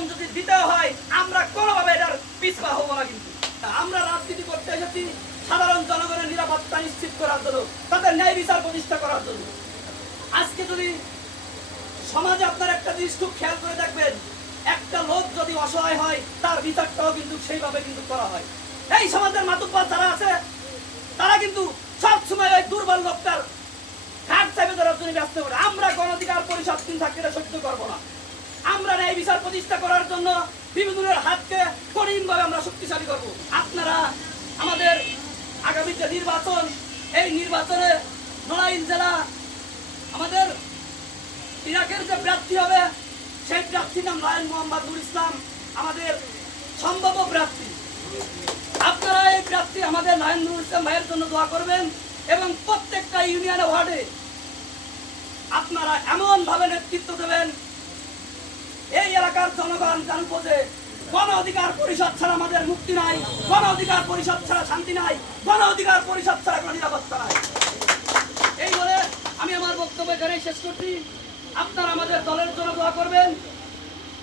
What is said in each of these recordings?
জীবন যদি দিতে হয় আমরা কোনোভাবে এটার পিছপা হবো না। কিন্তু আমরা রাজনীতি করতে এসেছি সাধারণ জনগণের নিরাপত্তা নিশ্চিত করার জন্য, তাদের ন্যায় বিচার প্রতিষ্ঠা করার জন্য। আজকে যদি সমাজে আপনার একটা জিনিস খুব খেয়াল করে দেখবেন, একটা লোক যদি অসহায় হয় তার বিচারটাও কিন্তু সেইভাবে কিন্তু করা হয়। এই সমাজের মাতুব্বর যারা আছে তারা কিন্তু সবসময় ওই দুর্বল লোকটার ঘাট চাপে ধরার জন্য ব্যস্ত করে। আমরা গণ অধিকার পরিষদ কিন্তু থাকতে সহ্য করবো না। আমরা ন্যায় বিচার প্রতিষ্ঠা করার জন্য বিনোদনের হাতকে কঠিনভাবে আমরা শক্তিশালী করব। আপনারা আমাদের আগামী যে নির্বাচন, এই নির্বাচনে নড়াইল জেলা আমাদের ইরাকের যে প্রার্থী হবে সেই প্রার্থীর নাম লায়ন মোহাম্মদ নুর ইসলাম, আমাদের সম্ভাব্য প্রার্থী। আপনারা এই প্রার্থী আমাদের লায়ন নুর ইসলাম ভাইয়ের জন্য দোয়া করবেন এবং প্রত্যেকটা ইউনিয়নে ওয়ার্ডে আপনারা এমন ভাবে নেতৃত্ব দেবেন এই এলাকার জনগণ জানবো যে গণ অধিকার পরিষদ ছাড়া আমাদের মুক্তি নাই, গণ অধিকার পরিষদ ছাড়া শান্তি নাই, গণ অধিকার পরিষদ ছাড়া কোনো নিরাপত্তা নাই। এই বলে আমি আমার বক্তব্য এখানে শেষ করছি। আপনারা আমাদের দলের জন্য দোয়া করবেন,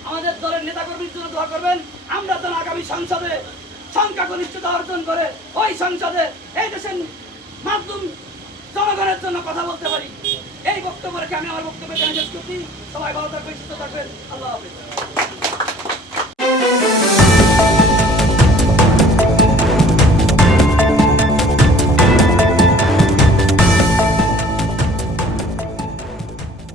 আমাদের দলের নেতাকর্মীর জন্য দোয়া করবেন। আমরা যেন আগামী সংসদে সংখ্যাগরিষ্ঠতা অর্জন করে ওই সংসদে এই দেশের মাধ্যম জনগণের জন্য কথা বলতে পারি। এই বক্তব্য রেখে আমি আমার বক্তব্য এখানে শেষ করছি। সবাই ভালো থাকবেন, সুস্থ থাকবেন। আল্লাহ হাফেজ।